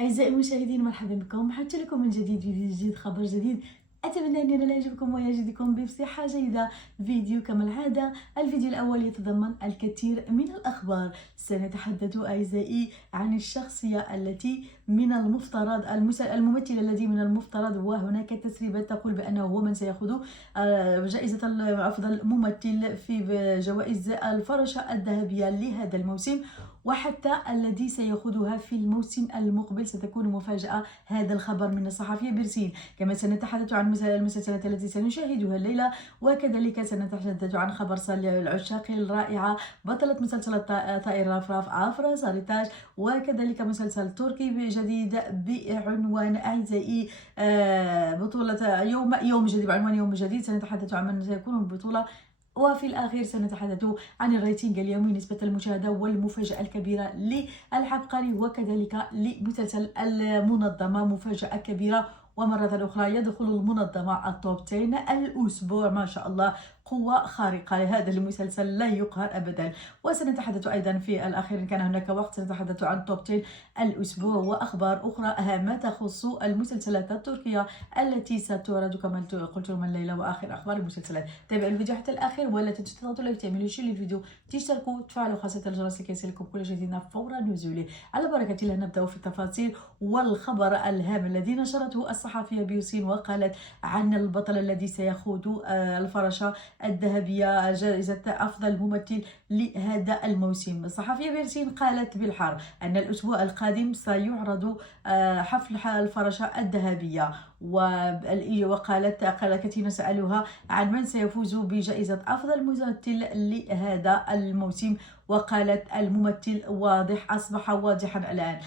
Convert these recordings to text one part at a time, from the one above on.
أعزائي المشاهدين، مرحبا بكم. حدث لكم من جديد في فيديو جديد، خبر جديد. أتمنى أن ينال إعجابكم ويجدكم بصحة جيدة. فيديو كما العادة. الفيديو الأول يتضمن الكثير من الأخبار. سنتحدث أعزائي عن الشخصية التي من المفترض الممثل الذي من المفترض، وهناك تسريبات تقول بأنه هو من سيأخذ جائزة أفضل ممثل في جوائز الفراشة الذهبية لهذا الموسم، وحتى الذي سيأخذها في الموسم المقبل. ستكون مفاجأة هذا الخبر من الصحفية بيرسين. كما سنتحدث عن المسلسلات التي سنشاهدها الليلة، وكذلك سنتحدث عن خبر العشاق الرائعة بطلة مسلسل طائر رفراف عفرة ساريتاج، وكذلك مسلسل تركي جديد بعنوان أعزائي بطولة يوم جديد، بعنوان يوم جديد. سنتحدث عن من سيكون البطولة، وفي الأخير سنتحدث عن الريتنج اليومي، نسبة المشاهدة، والمفاجأة الكبيرة للعبقري، وكذلك لمسلسل المنظمة مفاجأة كبيرة. ومرة أخرى يدخل المنظمة التوب 10 الأسبوع. ما شاء الله، قوة خارقة لهذا المسلسل، لا يقهر أبدا. وسنتحدث أيضا في الأخير إن كان هناك وقت سنتحدث عن توب 10 الأسبوع وأخبار أخرى هامة تخص المسلسلات التركية التي ستعرض كما قلت لكم الليلة، وآخر أخبار المسلسلات. تابعوا الفيديو حتى الأخير، ولا تنسوا تضغطوا لايك، تعملوا شير للفيديو، تشتركوا، تفعلوا خاصة الجرس لكي يصلكم كل جديد فور نزوله. على بركة الله نبدأ في التفاصيل والخبر الهام الذي نشرته الصحفية بيوسين، وقالت عن البطل الذي سيأخذ الفراشة الذهبية جائزة أفضل ممثل لهذا الموسم. الصحفية بيرسين قالت بالحر أن الأسبوع القادم سيعرض حفل الفراشة الذهبية، وقالت كثيرا سألوها عن من سيفوز بجائزة أفضل ممثل لهذا الموسم، وقالت الممثل واضح، أصبح واضحا الآن.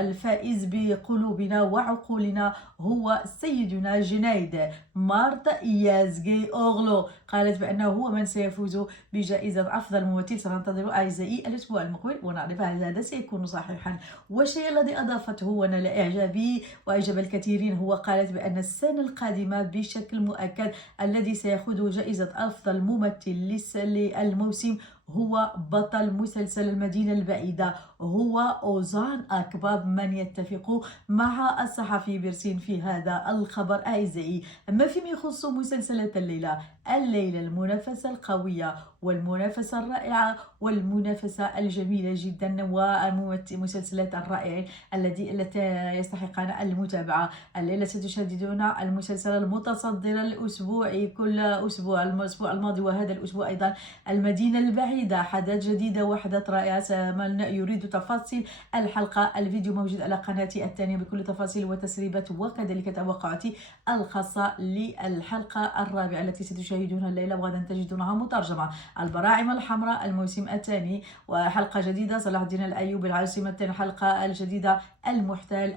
الفائز بقلوبنا وعقولنا هو سيدنا جنيد مارت يازغي أوغلو. قالت بأنه هو من سيفوز بجائزة أفضل ممثل. سننتظر أعزائي الأسبوع المقبل ونعرف هل هذا سيكون صحيحا. والشيء الذي أضافته ونال إعجابي وإعجاب الكثيرين هو قالت بأن السنة القادمة بشكل مؤكد الذي سيأخذ جائزة أفضل ممثل للموسم هو بطل مسلسل المدينة البعيدة، هو أوزان أكباب، من يتفق مع الصحفي بيرسين في هذا الخبر أعزائي. أما فيما يخص مسلسلات الليلة المنافسة القوية والمنافسة الرائعة والمنافسة الجميلة جدا، والمسلسلات الرائعة التي يستحقان المتابعة. الليلة ستشاهدون المسلسل المتصدر الأسبوعي كل أسبوع، الأسبوع الماضي وهذا الأسبوع أيضا، المدينة البعيدة، حدث جديدة وحدث رائع. من يريد تفاصيل الحلقة، الفيديو موجود على قناتي الثانية بكل تفاصيل وتسريبات، وكذلك توقعاتي الخاصة للحلقة الرابعة التي ستشاهدونها الليلة، وغدا تجدونها مترجمة. البراعم الحمراء الموسم الثاني، وحلقة جديدة صلاح الدين الأيوب العاصمة الثانية، الحلقة الجديدة المحتال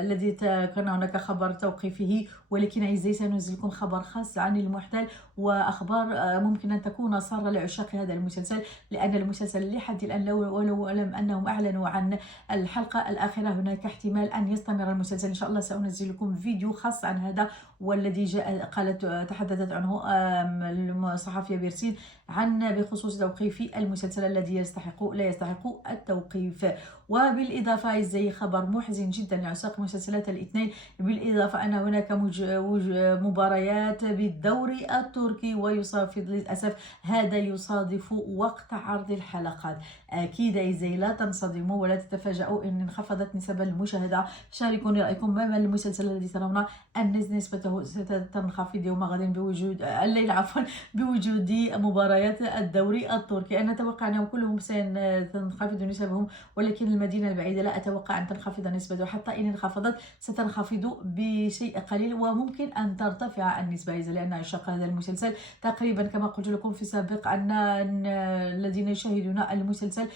الذي كان هناك خبر توقيفه، ولكن أعزائي سننزل لكم خبر خاص عن المحتال، وأخبار ممكن أن تكون سارة لعشاق هذا المسلسل، لأن المسلسل لحد الآن ولو لم أنهم أعلنوا عن الحلقة الأخيرة، هناك احتمال أن يستمر المسلسل. إن شاء الله سأنزل لكم فيديو خاص عن هذا، والذي تحدثت عنه الصحفية بيرسين بخصوص توقيف المسلسل الذي لا يستحق التوقيف. وبالإضافة زي خبر محزن جدا لعشاق مسلسلات الاثنين، بالإضافة أن هناك مباريات بالدوري التركي، للأسف هذا يصادف وقت عرض الحلقات. أكيد أعزائي لا تنصدموا ولا تتفاجئوا إن انخفضت نسب المشاهدة. شاركوني رأيكم ما المسلسل الذي ترون أن نسبته ستنخفض يوم غد بوجود الليل بوجود مباريات الدوري التركي. أنا أتوقع أنهم كلهم ستنخفض نسبهم، ولكن المدينة البعيدة لا أتوقع أن تنخفض نسبته، حتى إن انخفضت ستنخفض بشيء قليل، وممكن أن ترتفع النسبة، لأن عشاق هذا المسلسل تقريبا كما قلت لكم في السابق أن الذين يشاهدون المسلسل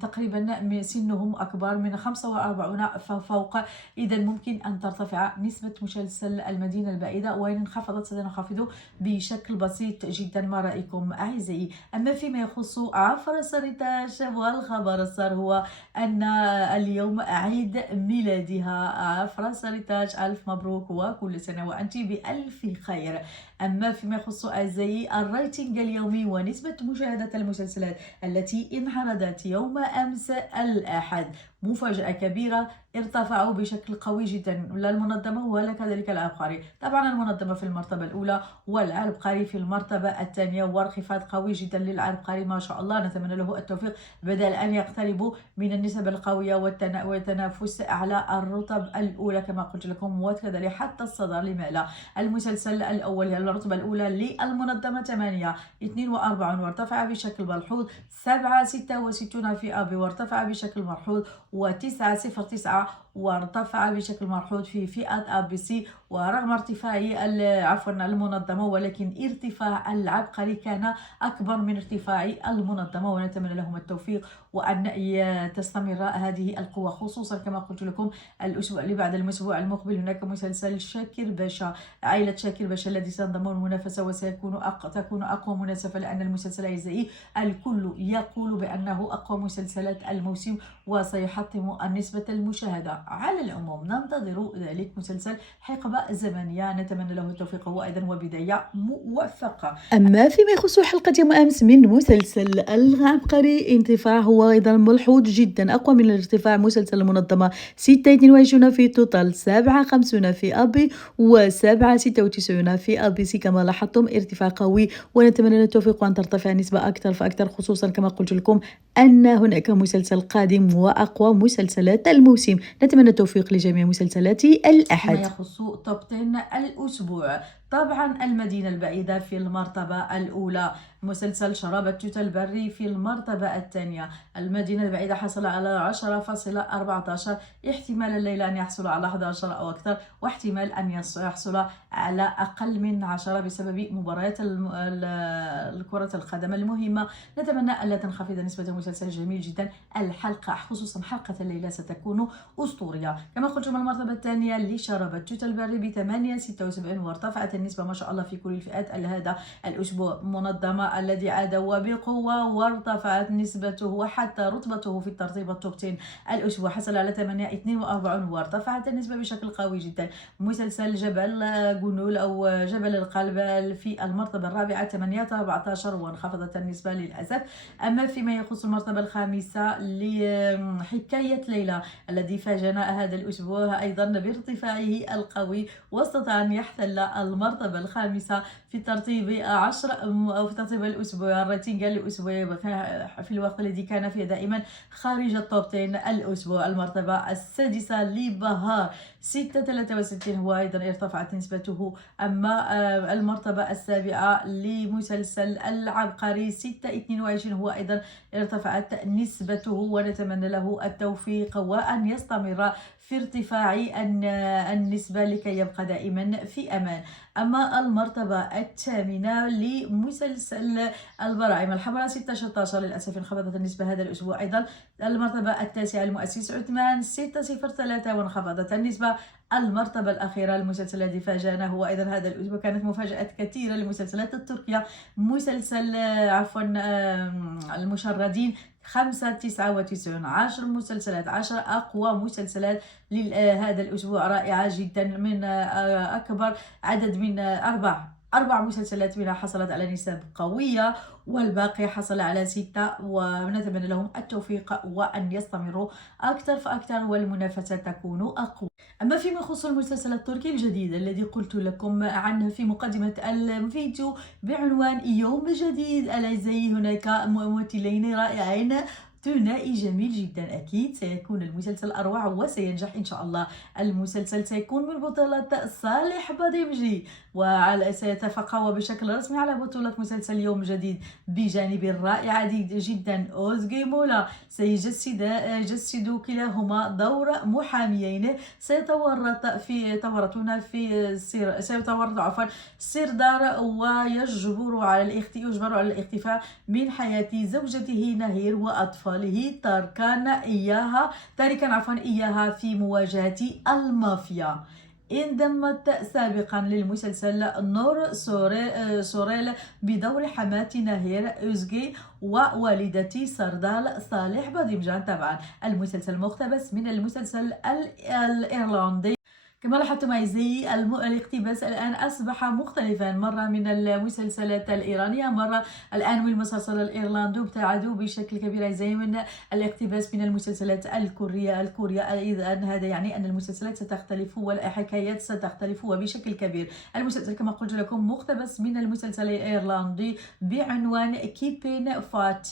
تقريبا سنهم أكبر من 45 ففوق، إذا ممكن أن ترتفع نسبة مسلسل المدينة البعيدة، وإن انخفضت ستنخفض بشكل بسيط جدا. ما رأيكم أعزائي؟ أما فيما يخص عفرة ساريتاج، والخبر السار هو أن اليوم عيد ميلادها. عفرة ساريتاج ألف مبروك وكل سنة وأنت بألف خير. أما فيما يخص أعزائي الريتنج اليومي ونسبة مشاهدة المسلسلات التي التي انعرضت يوم أمس الأحد مفاجأة كبيرة، ارتفعوا بشكل قوي جدا، لا المنظمة ولا كذلك العبقري. طبعا المنظمة في المرتبة الأولى والعبقري في المرتبة الثانية، وانخفاض قوي جدا للعبقري ما شاء الله، نتمنى له التوفيق بدل أن يقتربوا من النسب القوية والتنافس على الرتب الأولى كما قلت لكم، وكذلك حتى الصدر. لما لا؟ المسلسل الأول الرتبة الأولى للمنظمة 8.42 وارتفع بشكل ملحوظ، 7.66 في أبي وارتفع بشكل ملحوظ، و9.09 وارتفع بشكل ملحوظ في فئة ABC. ورغم ارتفاع المنظمة، ولكن ارتفاع العبقري كان أكبر من ارتفاع المنظمة، ونتمنى لهم التوفيق وأن تستمر هذه القوة، خصوصا كما قلت لكم الأسبوع اللي بعد الأسبوع المقبل هناك مسلسل شاكر باشا، عائلة شاكر باشا الذي سينضم المنافسة تكون أقوى منافسة، لأن المسلسل أعزائي الكل يقول بأنه أقوى مسلسلات الموسم وسيحطم نسبة المشاهدة. على العموم ننتظر ذلك مسلسل حقبة زمنية، نتمنى له التوفيق هو أيضا وبداية موفقة. أما فيما يخص حلقة يوم أمس من مسلسل العبقري، ارتفاع هو أيضا ملحوظ جدا، أقوى من الارتفاع مسلسل المنظمة 6.22 في توتال، 7.50 في أبي و7.96 في ABC. كما لاحظتم ارتفاع قوي، ونتمنى التوفيق وأن ترتفع النسبة أكثر فأكثر، خصوصا كما قلت لكم أن هناك مسلسل قادم وأقوى مسلسلات الموسم. نتمنى التوفيق لجميع مسلسلات الأحد. ما يخص توب 10 الأسبوع، طبعا المدينة البعيدة في المرتبة الأولى، مسلسل شراب التوت البري في المرتبة الثانية. المدينة البعيدة حصل على 10.14، احتمال الليلة أن يحصل على 11 أو أكثر، واحتمال أن يحصل على أقل من 10 بسبب مباريات كرة القدم المهمة. نتمنى ألا تنخفض نسبة المسلسل جميل جدا، الحلقة خصوصا حلقة الليلة ستكون أسطورية. كما قلت من المرتبة الثانية لشراب التوت البري ب 8.76 وارتفعت النسبة ما شاء الله في كل الفئات. هذا الأسبوع منظمة الذي عاد وبقوة، وارتفعت نسبته وحتى رتبته في الترتيب التوب 10 الأسبوع، حصل على 8.42 وارتفعت النسبة بشكل قوي جدا. مسلسل جبل جنول أو جبل القلب في المرتبة الرابعة 8.14 وانخفضت النسبة للأسف. أما فيما يخص المرتبة الخامسة لحكاية ليلى الذي فاجأنا هذا الأسبوع أيضا بارتفاعه القوي، واستطاع أن يحتل المرتبة الخامسة في ترتيب 10 أو في ترتيب الأسبوع الريتنج الأسبوعي في الوقت الذي كان فيه دائما خارج التوب 10 الأسبوع. المرتبة السادسة لبهار 6.63 هو أيضا ارتفعت نسبته. أما المرتبة السابعة لمسلسل العبقري 6.22 هو أيضا ارتفعت نسبته، ونتمنى له التوفيق وأن يستمر في ارتفاع النسبة لكي يبقى دائما في أمان. أما المرتبة الثامنة لمسلسل البراعم الحمراء 6.16 للأسف انخفضت النسبة هذا الأسبوع أيضا. المرتبة التاسعة المؤسس عثمان 6.03 وانخفضت النسبة. المرتبة الأخيرة المسلسل الذي فاجأنا هو أيضا هذا الأسبوع، كانت مفاجآت كثيرة للمسلسلات التركية، مسلسل المشردين 5.99، 10 مسلسلات، 10 أقوى مسلسلات لهذا الأسبوع، رائعة جدا، من أكبر عدد من أربع مسلسلات منها حصلت على نسب قوية، والباقي حصل على 6، ونتمنى لهم التوفيق وأن يستمروا أكثر فأكثر والمنافسة تكون أقوى. أما فيما يخص المسلسل التركي الجديد الذي قلت لكم عنه في مقدمة الفيديو بعنوان يوم جديد الأعزائي، هناك ممثلين رائعين، ثنائي جميل جدا، أكيد سيكون المسلسل أروع وسينجح إن شاء الله. المسلسل سيكون من بطولة صالح بديمجي، وسيتفقه بشكل رسمي على بطولة مسلسل يوم جديد بجانب الرائعة جدا أوزغي مولا. سيجسد كلاهما دور محاميين سيتورطون في سردار، ويجبر على الاختفاء من حياة زوجته نهير وأطفاله تاركا إياها في مواجهة المافيا. انضمت سابقا للمسلسل نور سوريل بدور حماة نهير أوزغي ووالدة سردال صالح بديمجان. طبعا المسلسل مقتبس من المسلسل الإيرلندي كما لاحظتم أعزائي الاقتباس الآن أصبح مختلفا، مرة من المسلسلات الإيرانية، مرة الآن من المسلسل الإيرلندي، ابتعدوا بشكل كبير أعزائي من الاقتباس من المسلسلات الكورية. إذا هذا يعني أن المسلسلات ستختلف والحكايات ستختلف وبشكل كبير. المسلسل كما قلت لكم مقتبس من المسلسل الإيرلندي بعنوان كيبين فات،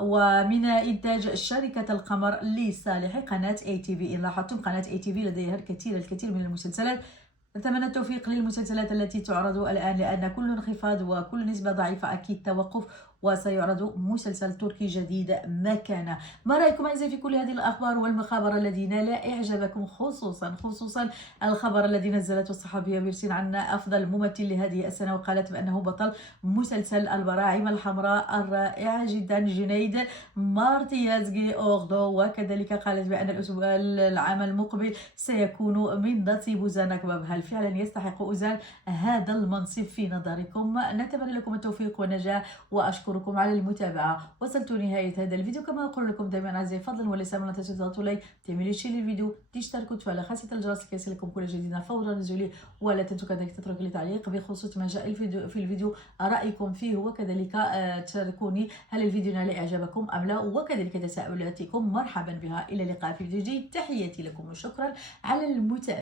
ومن إنتاج شركة القمر لصالح قناة ATV. إن لاحظتم قناة ATV لديها الكثير من المسلسلات. نتمنى التوفيق للمسلسلات التي تعرض الآن، لأن كل انخفاض وكل نسبة ضعيفة أكيد توقف، وسيعرض مسلسل تركي جديد مكانه. ما رأيكم أعزائي في كل هذه الأخبار والمخابر الذي نال إعجابكم، خصوصا الخبر الذي نزلته الصحفية بيرسين عن أفضل ممثل لهذه السنة، وقالت بأنه بطل مسلسل البراعم الحمراء الرائع جدا جنيد مارتيازغي أوغدو، وكذلك قالت بأن العام المقبل سيكون من نصيب أوزان أكباب. هل فعلا يستحق أوزان هذا المنصب في نظركم؟ نتمنى لكم التوفيق والنجاح، وأشكركم على المتابعة. وصلت نهاية هذا الفيديو. كما أقول لكم دائما أعزائي، فضلا وليس لا تنسوا تضغطوا لايك، تعملوا شير للفيديو، تشتركوا وتفعلوا خاصية الجرس لكي يصلكم كل جديد فور نزوله، ولا تنسوا كذلك تتركوا لي تعليق بخصوص ما جاء في الفيديو رأيكم فيه، وكذلك تشاركوني هل الفيديو نال إعجابكم أم لا، وكذلك تساؤلاتكم مرحبا بها. إلى اللقاء في فيديو جديد، تحياتي لكم وشكرا على المتابعة.